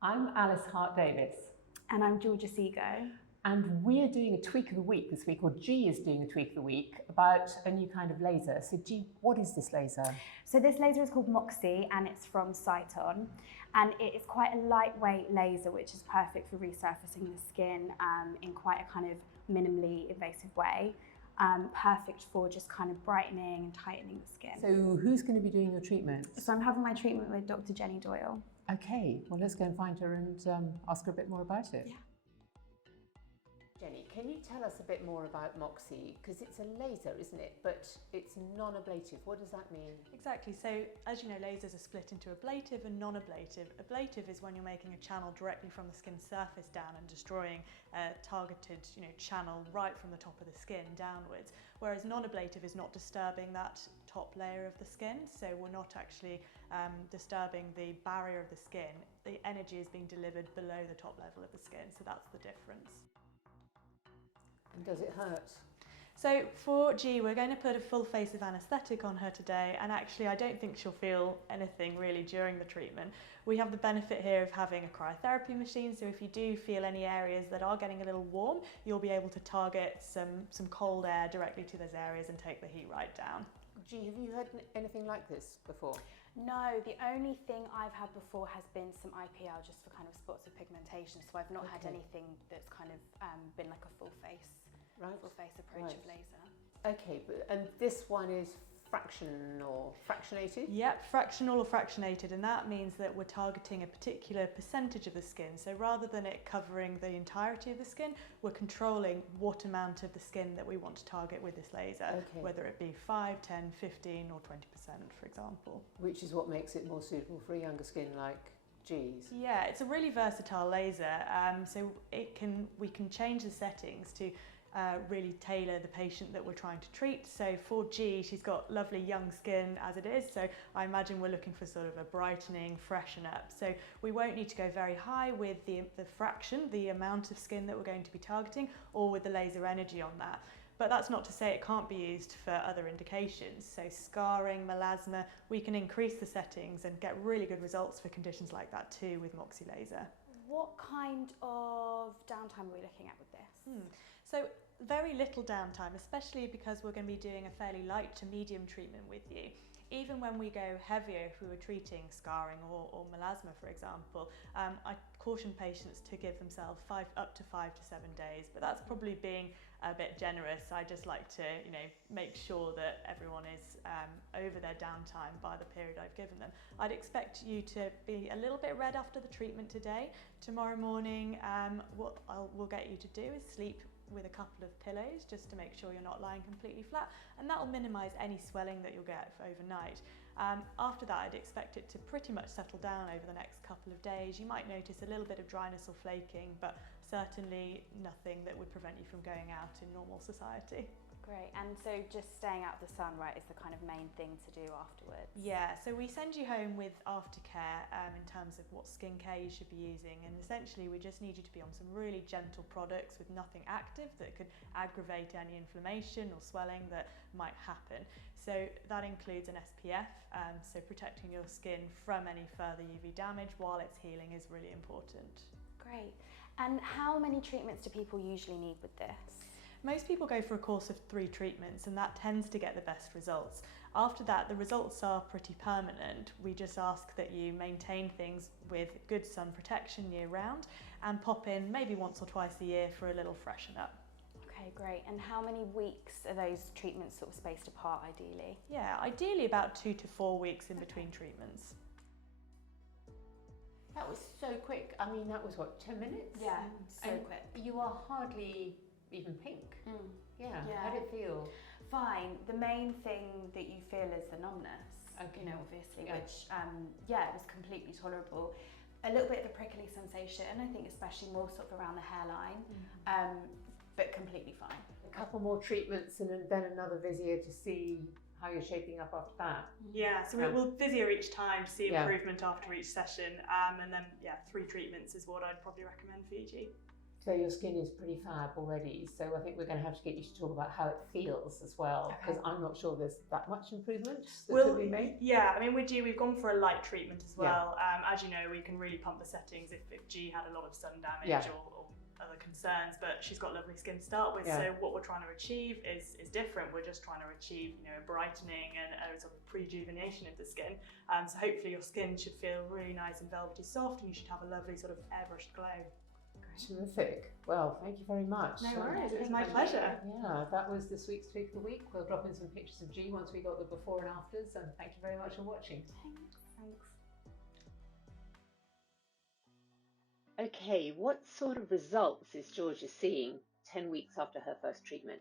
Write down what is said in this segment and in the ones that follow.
I'm Alice Hart-Davis. And I'm Georgia Seago. And we're doing a tweak of the week this week, or G is doing a tweak of the week, about a new kind of laser. So G, what is this laser? So this laser is called Moxie and it's from Sciton. And it is quite a lightweight laser, which is perfect for resurfacing the skin in quite a kind of minimally invasive way. Perfect for just kind of brightening and tightening the skin. So who's going to be doing your treatment? So I'm having my treatment with Dr Jenny Doyle. Okay, well let's go and find her and ask her a bit more about it. Yeah. Jenny, can you tell us a bit more about Moxie? Because it's a laser, isn't it? But it's non-ablative. What does that mean? Exactly. So, as you know, lasers are split into ablative and non-ablative. Ablative is when you're making a channel directly from the skin surface down and destroying a targeted, channel right from the top of the skin downwards. Whereas non-ablative is not disturbing that top layer of the skin. So we're not actually disturbing the barrier of the skin. The energy is being delivered below the top level of the skin. So that's the difference. And does it hurt? So for G, we're going to put a full face of anaesthetic on her today, and actually I don't think she'll feel anything really during the treatment. We have the benefit here of having a cryotherapy machine, so if you do feel any areas that are getting a little warm, you'll be able to target some cold air directly to those areas and take the heat right down. G, have you heard anything like this before? No, the only thing I've had before has been some IPL just for kind of spots of pigmentation, so I've not had anything that's kind of been like a full face approach of laser. Okay, and this one is fractionated? Yep, fractional or fractionated, and that means that we're targeting a particular percentage of the skin. So rather than it covering the entirety of the skin, we're controlling what amount of the skin that we want to target with this laser, whether it be 5, 10, 15 or 20%, for example. Which is what makes it more suitable for a younger skin like G's. Yeah, it's a really versatile laser, so we can change the settings to really tailor the patient that we're trying to treat. So for G, she's got lovely young skin as it is, so I imagine we're looking for sort of a brightening, freshen up. So we won't need to go very high with the fraction, the amount of skin that we're going to be targeting, or with the laser energy on that. But that's not to say it can't be used for other indications. So scarring, melasma, we can increase the settings and get really good results for conditions like that too with Moxie laser. What kind of downtime are we looking at with this? So very little downtime, especially because we're going to be doing a fairly light to medium treatment with you. Even when we go heavier, if we were treating scarring or melasma, for example, I caution patients to give themselves up to 5 to 7 days, but that's probably being a bit generous. I just like to, make sure that everyone is over their downtime by the period I've given them. I'd expect you to be a little bit red after the treatment today. Tomorrow morning, what we'll get you to do is sleep with a couple of pillows just to make sure you're not lying completely flat, and that will minimise any swelling that you'll get overnight. After that, I'd expect it to pretty much settle down over the next couple of days. You might notice a little bit of dryness or flaking, but certainly nothing that would prevent you from going out in normal society. Great, and so just staying out of the sun, right, is the kind of main thing to do afterwards? Yeah, so we send you home with aftercare in terms of what skincare you should be using, and essentially we just need you to be on some really gentle products with nothing active that could aggravate any inflammation or swelling that might happen. So that includes an SPF, so protecting your skin from any further UV damage while it's healing is really important. Great, and how many treatments do people usually need with this? Most people go for a course of 3 treatments, and that tends to get the best results. After that, the results are pretty permanent. We just ask that you maintain things with good sun protection year round and pop in maybe once or twice a year for a little freshen up. Okay, great. And how many weeks are those treatments sort of spaced apart ideally? Yeah, ideally about 2 to 4 weeks in between treatments. That was so quick. I mean, that was what, 10 minutes? Yeah, so quick. You are hardly even pink. Yeah. How did it feel? Fine. The main thing that you feel is the numbness. Okay. Obviously, which it was completely tolerable. A little bit of a prickly sensation, I think, especially more sort of around the hairline, but completely fine. A couple more treatments and then another visio to see how you're shaping up after that. Yeah, so we'll visio each time to see improvement after each session, and then 3 treatments is what I'd probably recommend for EG. So your skin is pretty fab already, so I think we're going to have to get you to talk about how it feels as well, because I'm not sure there's that much improvement that could be made. Yeah, I mean with G we've gone for a light treatment as well. As you know, we can really pump the settings if G had a lot of sun damage or other concerns, but she's got lovely skin to start with, so what we're trying to achieve is different. We're just trying to achieve, you know, a brightening and a sort of rejuvenation of the skin. So hopefully your skin should feel really nice and velvety soft, and you should have a lovely sort of airbrushed glow. Terrific. Well, thank you very much. No worries, it's my pleasure. Yeah, that was this week's Tweak of the Week. We'll drop in some pictures of G once we got the before and afters, and thank you very much for watching. Thanks. Okay, what sort of results is Georgia seeing 10 weeks after her first treatment?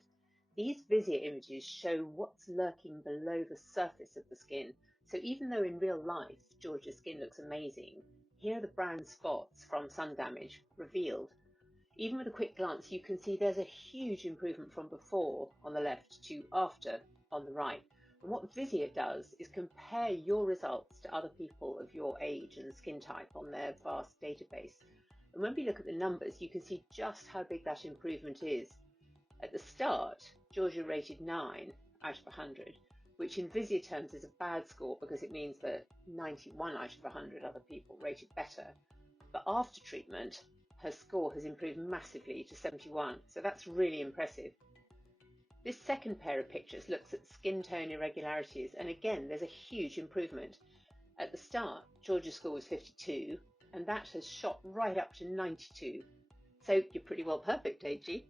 These Visier images show what's lurking below the surface of the skin. So even though in real life Georgia's skin looks amazing, here are the brown spots from sun damage revealed. Even with a quick glance, you can see there's a huge improvement from before on the left to after on the right. And what Visier does is compare your results to other people of your age and skin type on their vast database. And when we look at the numbers, you can see just how big that improvement is. At the start, Georgia rated 9 out of 100, which in Visier terms is a bad score because it means that 91 out of 100 other people rated better. But after treatment, her score has improved massively to 71, so that's really impressive. This second pair of pictures looks at skin tone irregularities, and again there's a huge improvement. At the start, Georgia's score was 52, and that has shot right up to 92. So you're pretty well perfect, AG.